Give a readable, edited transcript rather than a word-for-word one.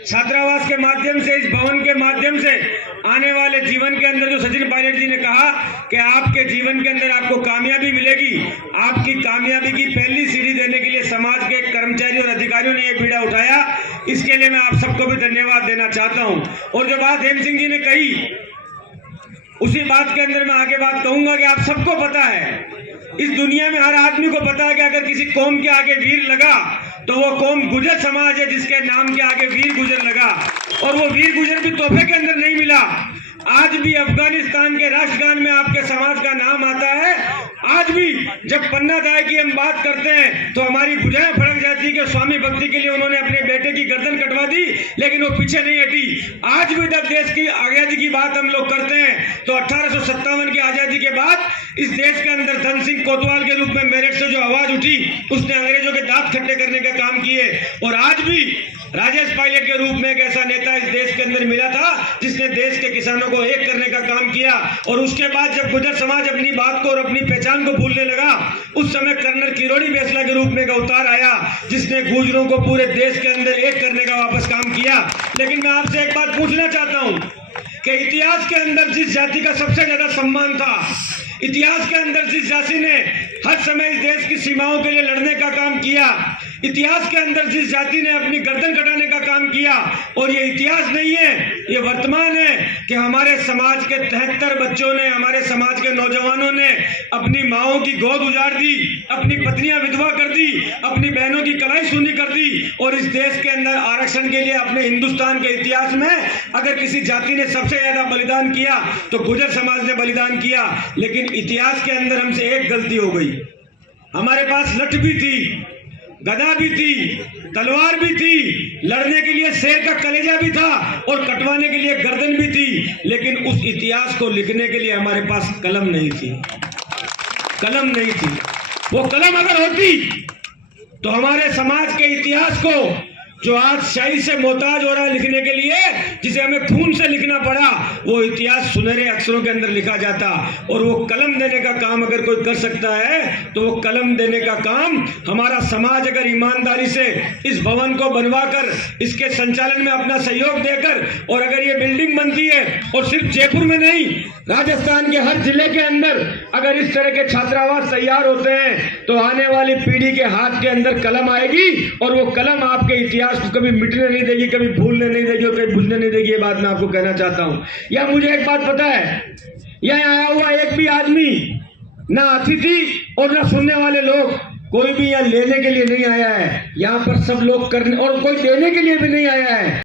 छात्रावास के माध्यम से, इस भवन के माध्यम से आने वाले जीवन के अंदर जो सचिन पायलट जी ने कहा कि आपके जीवन के अंदर आपको कामयाबी मिलेगी, आपकी कामयाबी की पहली सीढ़ी देने के लिए समाज के कर्मचारी और अधिकारियों ने एक बीड़ा उठाया। इसके लिए मैं आप सबको भी धन्यवाद देना चाहता हूं। और जो बात हेम सिंह जी ने कही, उसी बात के अंदर मैं आगे बात कहूंगा कि आप सबको पता है, इस दुनिया में हर आदमी को पता है कि अगर किसी कौम के आगे वीर लगा तो वो कौम गुजर समाज है, जिसके नाम के आगे वीर गुजर लगा। और वो वीर गुजर भी तोहफे के अंदर नहीं मिला। आज भी अफगानिस्तान के राष्ट्रगान में आपके समाज का नाम आता है। आज भी जब पन्ना दाई की हम बात करते हैं तो हमारी भुजाएं फड़क जाती है कि स्वामी भक्ति के लिए उन्होंने अपने बेटे की गर्दन कटवा दी, लेकिन वो पीछे नहीं हटी। आज भी जब देश की आजादी की बात हम लोग करते हैं तो 1857 की आजादी के बाद इस देश के अंदर धन सिंह कोतवाल के रूप में मेरठ से जो आवाज उठी, उसने अंग्रेजों के दांत खट्टे करने का काम किए। और आज भी राजेश पायलट के रूप में एक ऐसा नेता इस देश के अंदर मिला था जिसने देश के किसानों को एक करने का काम किया। और उसके बाद जब गुजर समाज अपनी बात को और अपनी पहचान को भूलने लगा, उस समय कर्नल किरोड़ी बेसला के रूप में एक अवतार आया जिसने गुजरों को पूरे देश के अंदर एक करने का वापस काम किया। लेकिन मैं आपसे एक बात पूछना चाहता हूं कि इतिहास के अंदर जिस जाति का सबसे ज्यादा सम्मान था, इतिहास के अंदर जिस जाति ने हर समय इस देश की सीमाओं के लिए लड़ने का काम किया, इतिहास के अंदर जिस जाति ने अपनी गर्दन कटाने का काम किया, और ये इतिहास नहीं है, ये वर्तमान है कि हमारे समाज के 73 बच्चों ने, हमारे समाज के नौजवानों ने अपनी माओं की गोद उजाड़ दी, अपनी पत्नियां विधवा कर दी, अपनी बहनों की कलाई सूनी कर दी। और इस देश के अंदर आरक्षण के लिए अपने हिंदुस्तान के इतिहास में अगर किसी जाति ने सबसे ज्यादा बलिदान किया तो गुजर समाज ने बलिदान किया। लेकिन इतिहास के अंदर हमसे एक गलती हो गई, हमारे पास लठ भी थी, गदा भी थी, तलवार भी थी, लड़ने के लिए शेर का कलेजा भी था और कटवाने के लिए गर्दन भी थी, लेकिन उस इतिहास को लिखने के लिए हमारे पास कलम नहीं थी। कलम नहीं थी। वो कलम अगर होती तो हमारे समाज के इतिहास को, जो आज शाही से मोहताज हो रहा है लिखने के लिए, जिसे हमें खून से लिखना पड़ा, वो इतिहास सुनहरे अक्षरों के अंदर लिखा जाता। और वो कलम देने का काम अगर कोई कर सकता है तो वो कलम देने का काम हमारा समाज अगर ईमानदारी से इस भवन को बनवाकर, इसके संचालन में अपना सहयोग देकर, और अगर ये बिल्डिंग बनती है और सिर्फ जयपुर में नहीं, राजस्थान के हर जिले के अंदर अगर इस तरह के छात्रावास तैयार होते हैं तो आने वाली पीढ़ी के हाथ के अंदर कलम आएगी और वो कलम आपके इतिहास को कभी मिटने नहीं देगी, कभी भूलने नहीं देगी और कभी भूलने नहीं देगी। ये बात मैं आपको कहना चाहता हूं। या मुझे एक बात पता है, यहाँ आया हुआ एक भी आदमी, ना अतिथि और ना सुनने वाले लोग, कोई भी यहाँ लेने के लिए नहीं आया है। यहाँ पर सब लोग करने, और कोई देने के लिए भी नहीं आया है।